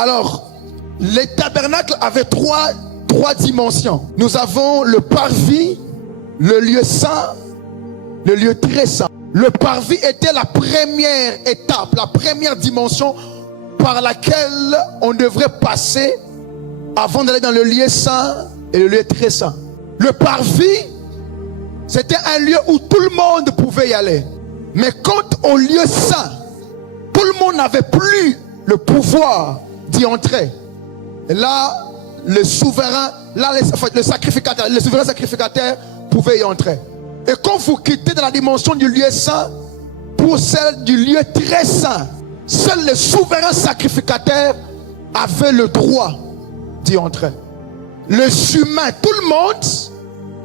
Alors, les tabernacles avaient trois dimensions. Nous avons le parvis, le lieu saint, le lieu très saint. Le parvis était la première étape, la première dimension par laquelle on devrait passer avant d'aller dans le lieu saint et le lieu très saint. Le parvis, c'était un lieu où tout le monde pouvait y aller. Mais quant au lieu saint, tout le monde n'avait plus le pouvoir d'y entrer. Et là, le souverain sacrificateur pouvait y entrer. Et quand vous quittez dans la dimension du lieu saint pour celle du lieu très saint, seul le souverain sacrificateur avait le droit d'y entrer. Les humains, tout le monde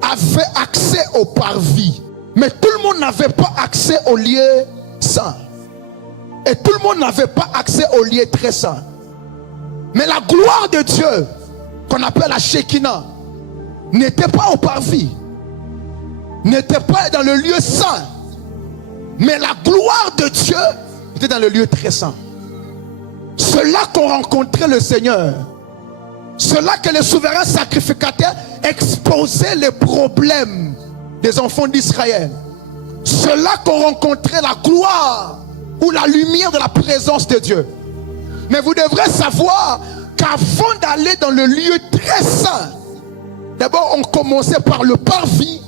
avait accès au parvis, mais tout le monde n'avait pas accès au lieu saint. Et tout le monde n'avait pas accès au lieu très saint. Mais la gloire de Dieu, qu'on appelle la Shekinah, n'était pas au parvis, n'était pas dans le lieu saint. Mais la gloire de Dieu était dans le lieu très saint. C'est là qu'on rencontrait le Seigneur. C'est là que le souverain sacrificateur exposait les problèmes des enfants d'Israël. C'est là qu'on rencontrait la gloire ou la lumière de la présence de Dieu. Mais vous devrez savoir qu'avant d'aller dans le lieu très saint, d'abord on commençait par le parvis,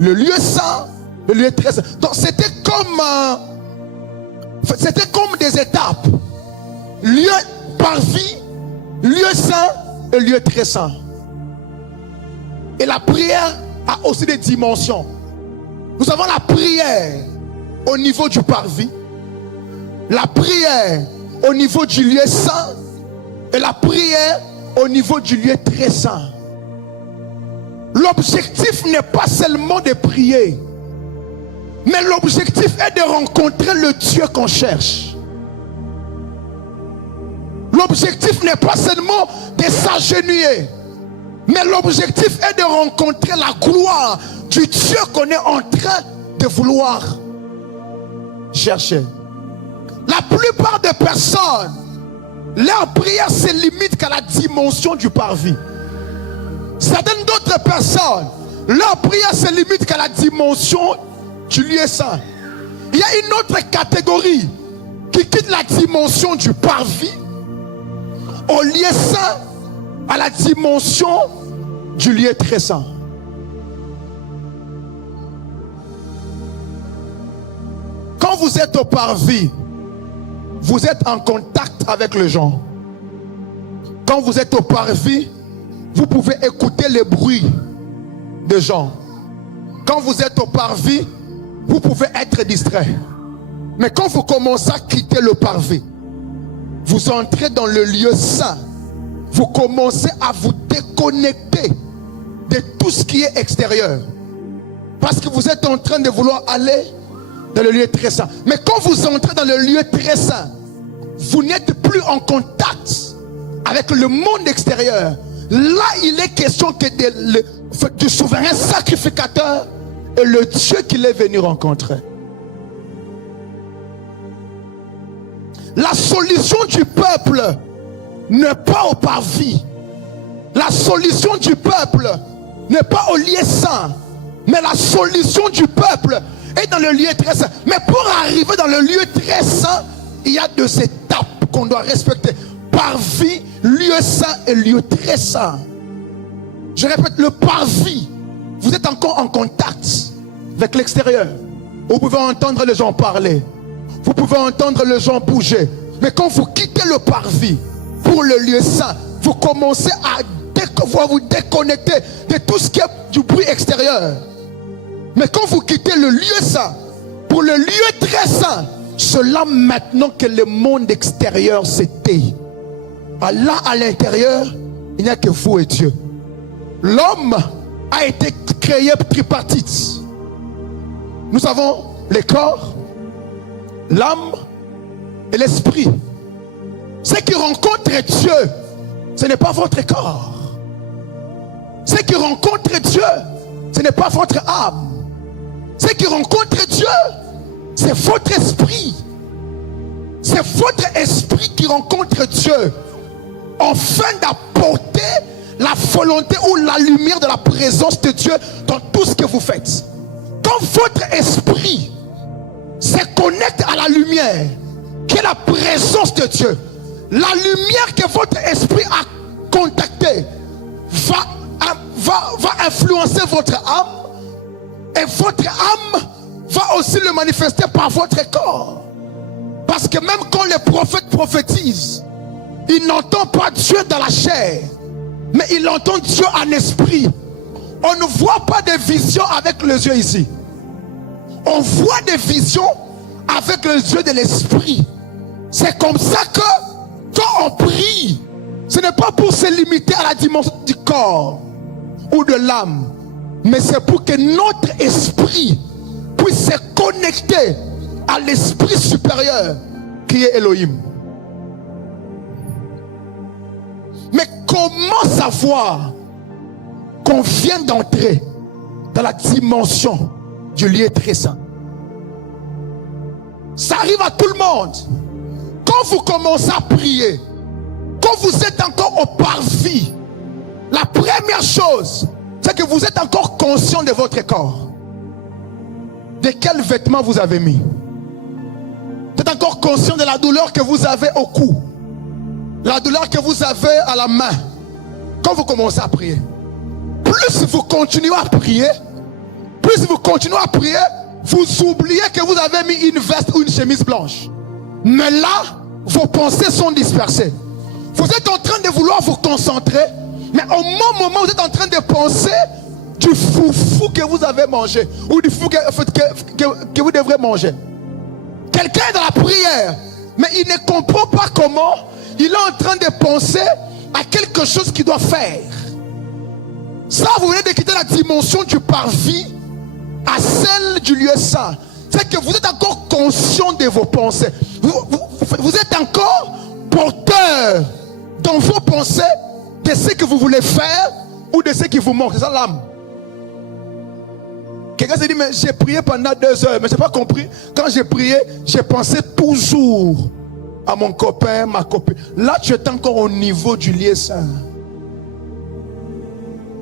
le lieu saint, le lieu très saint. Donc c'était comme des étapes. Lieu, parvis, lieu saint et lieu très saint. Et la prière a aussi des dimensions. Nous avons la prière au niveau du parvis, la prière au niveau du lieu saint et la prière au niveau du lieu très saint. L'objectif n'est pas seulement de prier, mais l'objectif est de rencontrer le Dieu qu'on cherche. L'objectif n'est pas seulement de s'agenouiller, mais l'objectif est de rencontrer la gloire du Dieu qu'on est en train de vouloir chercher. La plupart des personnes, leur prière se limite qu'à la dimension du parvis. Certaines d'autres personnes, leur prière se limite qu'à la dimension du lieu saint. Il y a une autre catégorie qui quitte la dimension du parvis au lieu saint à la dimension du lieu très saint. Quand vous êtes au parvis, vous êtes en contact avec les gens. Quand vous êtes au parvis, vous pouvez écouter les bruits des gens. Quand vous êtes au parvis, vous pouvez être distrait. Mais quand vous commencez à quitter le parvis, vous entrez dans le lieu saint. Vous commencez à vous déconnecter de tout ce qui est extérieur. Parce que vous êtes en train de vouloir aller dans le lieu très saint. Mais quand vous entrez dans le lieu très saint, vous n'êtes plus en contact avec le monde extérieur. Là, il est question que du souverain sacrificateur et le Dieu qu'il est venu rencontrer. La solution du peuple n'est pas au parvis. La solution du peuple n'est pas au lieu saint. Mais la solution du peuple est dans le lieu très saint. Mais pour arriver dans le lieu très saint, il y a deux étapes qu'on doit respecter. Parvis, lieu saint et lieu très saint. Je répète, le parvis, vous êtes encore en contact avec l'extérieur. Vous pouvez entendre les gens parler. Vous pouvez entendre les gens bouger. Mais quand vous quittez le parvis pour le lieu saint, vous commencez à vous déconnecter de tout ce qui est du bruit extérieur. Mais quand vous quittez le lieu saint pour le lieu très saint, c'est là maintenant que le monde extérieur s'éteint. Là à l'intérieur, il n'y a que vous et Dieu. L'homme a été créé tripartite. Nous avons le corps, l'âme et l'esprit. Ceux qui rencontrent Dieu, ce n'est pas votre corps. Ceux qui rencontrent Dieu, ce n'est pas votre âme. Ceux qui rencontrent Dieu, c'est votre esprit. C'est votre esprit qui rencontre Dieu. afin d'apporter la volonté ou la lumière de la présence de Dieu dans tout ce que vous faites. Quand votre esprit se connecte à la lumière, qui est la présence de Dieu, la lumière que votre esprit a contactée va influencer votre âme, et votre âme va aussi le manifester par votre corps. Parce que même quand les prophètes prophétisent, ils n'entendent pas Dieu dans la chair, mais ils entendent Dieu en esprit. On ne voit pas des visions avec les yeux ici. On voit des visions avec les yeux de l'esprit. C'est comme ça que quand on prie, ce n'est pas pour se limiter à la dimension du corps ou de l'âme, mais c'est pour que notre esprit puisse se connecter à l'esprit supérieur qui est Elohim. Mais comment savoir qu'on vient d'entrer dans la dimension du lieu très saint? Ça arrive à tout le monde. Quand vous commencez à prier, quand vous êtes encore au parvis, la première chose, c'est que vous êtes encore conscient de votre corps. De quel vêtement vous avez mis. Vous êtes encore conscient de la douleur que vous avez au cou, la douleur que vous avez à la main. Quand vous commencez à prier, plus vous continuez à prier, vous oubliez que vous avez mis une veste ou une chemise blanche. Mais là, vos pensées sont dispersées. Vous êtes en train de vouloir vous concentrer, mais au moment où vous êtes en train de penser du foufou que vous avez mangé, ou du foufou que vous devrez manger. Quelqu'un est dans la prière, mais il ne comprend pas comment. Il est en train de penser à quelque chose qu'il doit faire. Ça, vous venez de quitter la dimension du parvis à celle du lieu saint. C'est que vous êtes encore conscient de vos pensées. Vous êtes encore porteur dans vos pensées de ce que vous voulez faire ou de ce qui vous manque. C'est ça l'âme. Quelqu'un s'est dit, mais j'ai prié pendant 2 heures, mais je n'ai pas compris. Quand j'ai prié, j'ai pensé toujours à mon copain, ma copine. Là, tu es encore au niveau du lieu saint.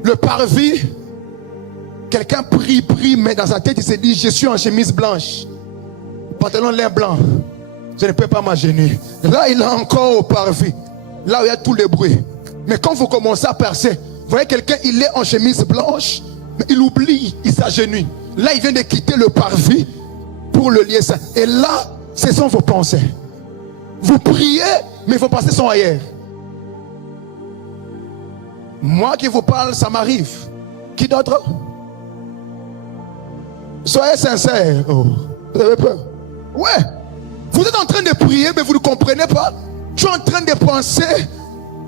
Le parvis, quelqu'un prie, mais dans sa tête, il s'est dit, je suis en chemise blanche, pantalon lin blanc, je ne peux pas m'agenouiller. Là, il est encore au parvis, là où il y a tout le bruit. Mais quand vous commencez à percer, vous voyez quelqu'un, il est en chemise blanche, mais il oublie, il s'agenouille. Là, il vient de quitter le parvis pour le lieu saint. Et là, ce sont vos pensées. Vous priez, mais vos pensées sont ailleurs. Moi qui vous parle, ça m'arrive. Qui d'autre? Soyez sincères. Oh, vous avez peur? Ouais. Vous êtes en train de prier, mais vous ne comprenez pas. Tu es en train de penser,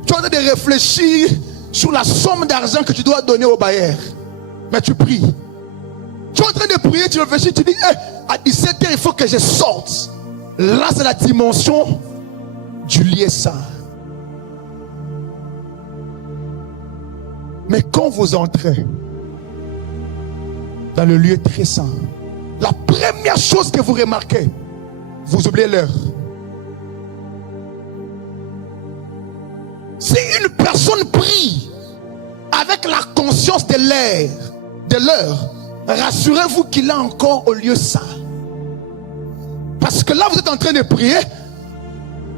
tu es en train de réfléchir sur la somme d'argent que tu dois donner au bailleur. Mais tu pries. Tu es en train de prier, tu réfléchis, tu dis, à 17h, il faut que je sorte. Là, c'est la dimension du lieu saint. Mais quand vous entrez dans le lieu très saint, la première chose que vous remarquez, vous oubliez l'heure. Si une personne prie avec la conscience de l'heure, rassurez-vous qu'il est encore au lieu saint. Parce que là, vous êtes en train de prier,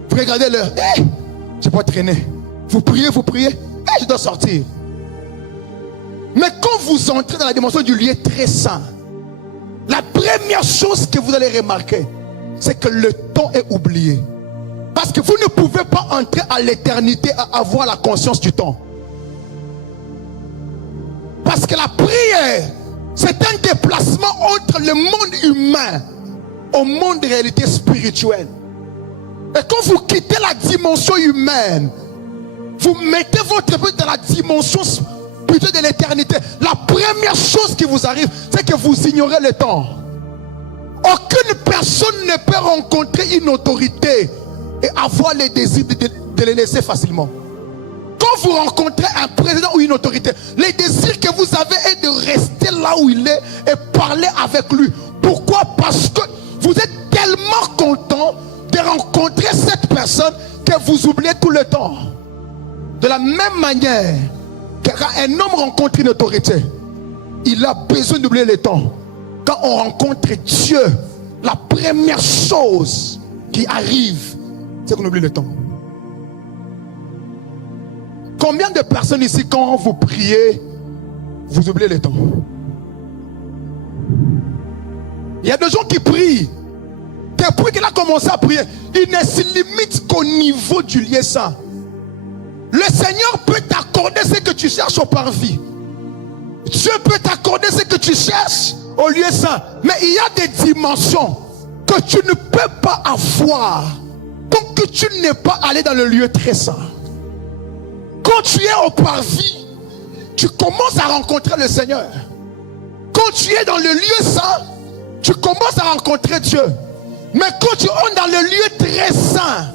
vous regardez l'heure, je peux traîner. Vous priez, je dois sortir. Mais quand vous entrez dans la dimension du lieu très saint, la première chose que vous allez remarquer, c'est que le temps est oublié. Parce que vous ne pouvez pas entrer à l'éternité à avoir la conscience du temps. Parce que la prière, c'est un déplacement entre le monde humain au monde de réalité spirituelle. Et quand vous quittez la dimension humaine, vous mettez votre but dans la dimension plutôt de l'éternité. La première chose qui vous arrive, c'est que vous ignorez le temps. Aucune personne ne peut rencontrer une autorité et avoir le désir de les laisser facilement. Quand vous rencontrez un président ou une autorité, le désir que vous avez est de rester là où il est et parler avec lui. Pourquoi? Parce que vous êtes tellement content de rencontrer cette personne que vous oubliez tout le temps. De la même manière que quand un homme rencontre une autorité, il a besoin d'oublier le temps. Quand on rencontre Dieu, la première chose qui arrive, c'est qu'on oublie le temps. Combien de personnes ici, quand vous priez, vous oubliez le temps? Il y a des gens qui prient. Depuis qu'il a commencé à prier, il ne se limite qu'au niveau du lieu saint. Le Seigneur peut t'accorder ce que tu cherches au parvis. Dieu peut t'accorder ce que tu cherches au lieu saint. Mais il y a des dimensions que tu ne peux pas avoir tant que tu n'es pas allé dans le lieu très saint. Quand tu es au parvis, tu commences à rencontrer le Seigneur. Quand tu es dans le lieu saint, tu commences à rencontrer Dieu. Mais quand tu es dans le lieu très saint,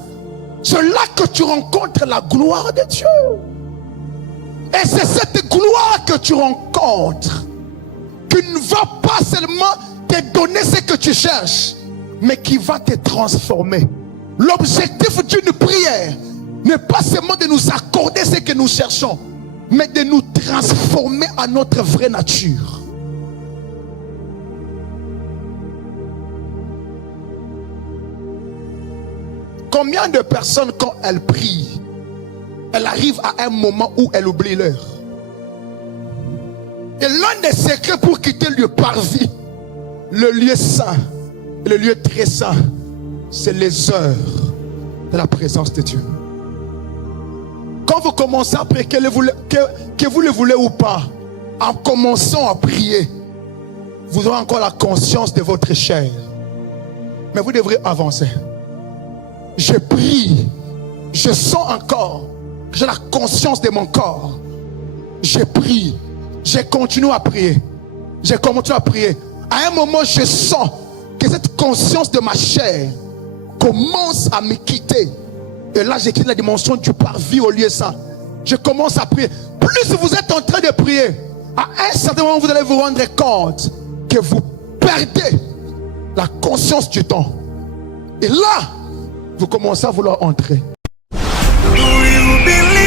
c'est là que tu rencontres la gloire de Dieu. Et c'est cette gloire que tu rencontres qui ne va pas seulement te donner ce que tu cherches, mais qui va te transformer. L'objectif d'une prière n'est pas seulement de nous accorder ce que nous cherchons, mais de nous transformer à notre vraie nature. Combien de personnes, quand elles prient, elles arrivent à un moment où elles oublient l'heure? Et l'un des secrets pour quitter le parvis, le lieu saint, le lieu très saint, c'est les heures de la présence de Dieu. Quand vous commencez à prier, que vous le voulez ou pas, en commençant à prier, vous aurez encore la conscience de votre chair. Mais vous devrez avancer. Je prie, je sens encore, j'ai la conscience de mon corps. Je prie, je continue à prier. Je continue à prier. À un moment, je sens que cette conscience de ma chair commence à me quitter. Et là, j'ai quitté la dimension du parvis au lieu saint. Je commence à prier. Plus vous êtes en train de prier, à un certain moment, vous allez vous rendre compte que vous perdez la conscience du temps. Et là, vous commencez à vouloir entrer. Do you believe?